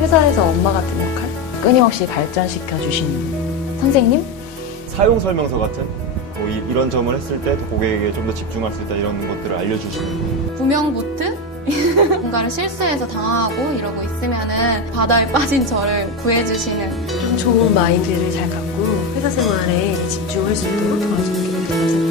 회사에서 엄마 같은 역할? 끊임없이 발전시켜 주시는 선생님? 사용 설명서 같은 뭐 이, 이런 점을 했을 때 고객에게 좀 더 집중할 수 있다 이런 것들을 알려주시는 구명 보트? 뭔가를 실수해서 당하고 이러고 있으면은 바다에 빠진 저를 구해주시는 좀 좋은 마인드를 잘 갖고 회사 생활에 집중할 수 있도록 도와주는 게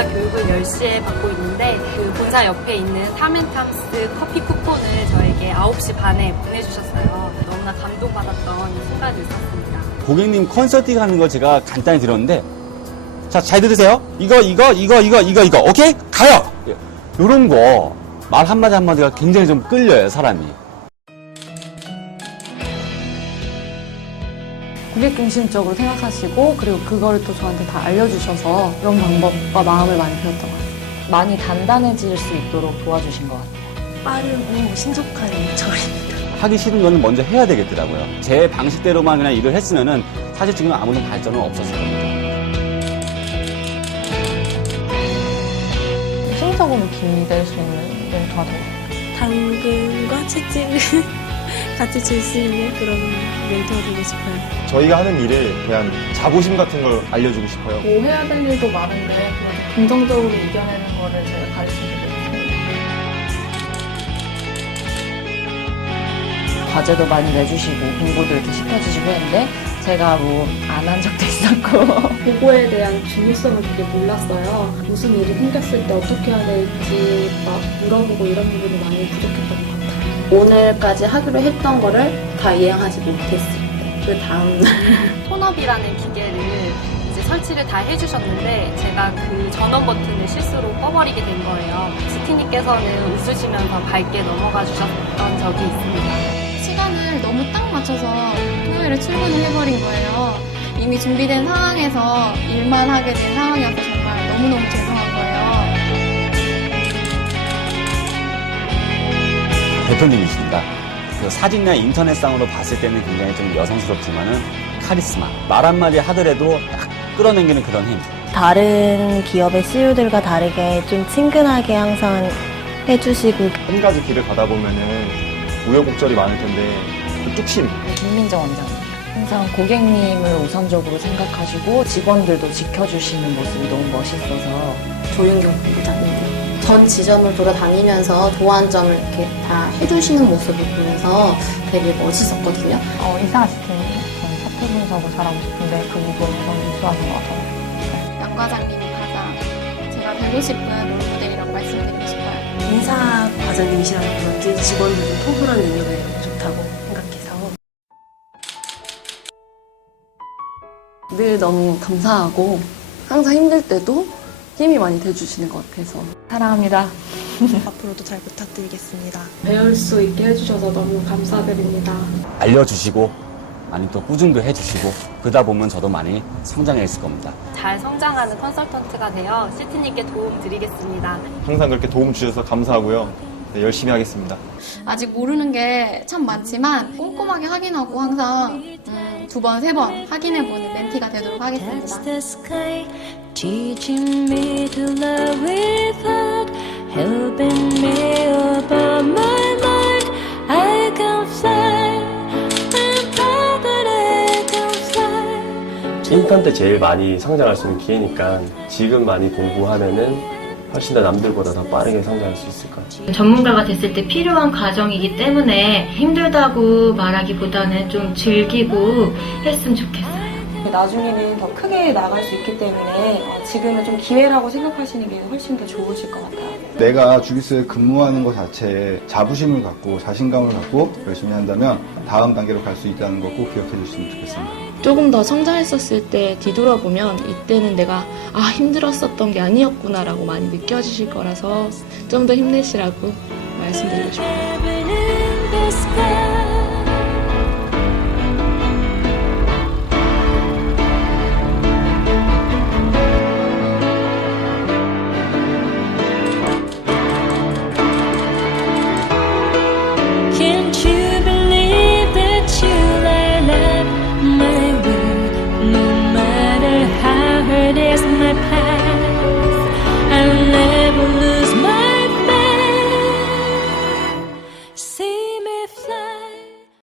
본사 교육을 10시에 받고 있는데 그 본사 옆에 있는 타멘탐스 커피 쿠폰을 저에게 9시 반에 보내주셨어요. 너무나 감동받았던 순간이 있었습니다. 고객님 컨설팅 하는 거 제가 간단히 들었는데 자 잘 들으세요. 이거 이거 이거 이거 이거 이거. 오케이? 가요! 요런 거 말 한마디 한마디가 굉장히 좀 끌려요 사람이 고객 중심적으로 생각하시고 그리고 그거를 또 저한테 다 알려주셔서 이런 방법과 마음을 많이 배웠던 것 같아요. 많이 단단해질 수 있도록 도와주신 것 같아요. 빠르고 신속한 처리입니다. 하기 싫은 거는 먼저 해야 되겠더라고요 제 방식대로만 그냥 일을 했으면은 사실 지금 아무런 발전은 없었을 겁니다 심적으로 기댈 수 있는 멘토가 같아요. 당근과 채찍을 같이 줄 수 있는 그런 멘토가 되고 싶어요. 저희가 하는 일에 대한 자부심 같은 걸 알려주고 싶어요. 뭐 해야 될 일도 많은데 그래도 긍정적으로 이겨내는 거를 제가 가르치는 게 과제도 많이 내주시고 공부도 이렇게 시켜주시고 했는데 제가 뭐 안 한 적도 있었고 보고에 대한 중요성을 되게 몰랐어요. 무슨 일이 생겼을 때 어떻게 해야 될지 막 물어보고 이런 부분이 많이 부족했던 것 같아요. 오늘까지 하기로 했던 거를 다 이행하지 못했을 때, 그 다음날. 톤업이라는 기계를 이제 설치를 다 해주셨는데 제가 그 전원 버튼을 실수로 꺼버리게 된 거예요. 스티님께서는 웃으시면서 밝게 넘어가 주셨던 적이 있습니다. 시간을 너무 딱 맞춰서 토요일에 출근을 해버린 거예요. 이미 준비된 상황에서 일만 하게 된 상황이어서 정말 너무너무 죄송한 거예요. 대표님이십니다. 그 사진이나 인터넷상으로 봤을 때는 굉장히 좀 여성스럽지만은 카리스마 말 한마디 하더라도 딱 끌어당기는 그런 힘. 다른 기업의 CEO들과 다르게 좀 친근하게 항상 해주시고. 한 가지 길을 가다 보면은 우여곡절이 많을 텐데 그 뚝심. 김민정 원장님 항상 고객님을 우선적으로 생각하시고 직원들도 지켜주시는 모습이 너무 멋있어서 조윤경 본부장님. 전 지점을 돌아다니면서 도안점을 이렇게 다 해주시는 모습을 보면서 되게 멋있었거든요. 어, 이상 시스템 저는 사태 분석을 잘하고 싶은데 그 부분을 저는 좋아하는 것 같아요. 양 과장님이 가장 제가 되고 싶은 롤모델이라고 말씀드리고 싶어요. 인사 과장님이시라는 그런지 직원들도 토불한 능력이 좋다고 생각해서 늘 너무 감사하고 항상 힘들 때도 힘이 많이 돼주시는 것 같아서 사랑합니다. 앞으로도 잘 부탁드리겠습니다. 배울 수 있게 해주셔서 너무 감사드립니다. 알려주시고 많이 또 꾸준도 해주시고 그러다 보면 저도 많이 성장해 있을 겁니다 잘 성장하는 컨설턴트가 되어 시티님께 도움 드리겠습니다. 항상 그렇게 도움 주셔서 감사하고요. 네, 열심히 하겠습니다. 아직 모르는 게 참 많지만 꼼꼼하게 확인하고 항상 음, 두 번, 세 번 확인해보는 멘티가 되도록 하겠습니다. the sky, teaching me to love without helping me about my mind. I can fly, I'm proud that I can fly. 인턴 때 제일 많이 성장할 수 있는 기회니까 지금 많이 공부하면은 훨씬 더 남들보다 더 빠르게 성장할 수 있을 것 같아요. 전문가가 됐을 때 필요한 과정이기 때문에 힘들다고 말하기보다는 좀 즐기고 했으면 좋겠어요. 나중에는 더 크게 나갈 수 있기 때문에 어, 지금은 좀 기회라고 생각하시는 게 훨씬 더 좋으실 것 같아요. 내가 주기소에 근무하는 것 자체에 자부심을 갖고 자신감을 갖고 열심히 한다면 다음 단계로 갈 수 있다는 거 꼭 기억해 주셨으면 좋겠습니다. 조금 더 성장했었을 때 뒤돌아보면 이때는 내가 아 힘들었었던 게 아니었구나라고 많이 느껴지실 거라서 좀 더 힘내시라고 말씀드리고 싶어요.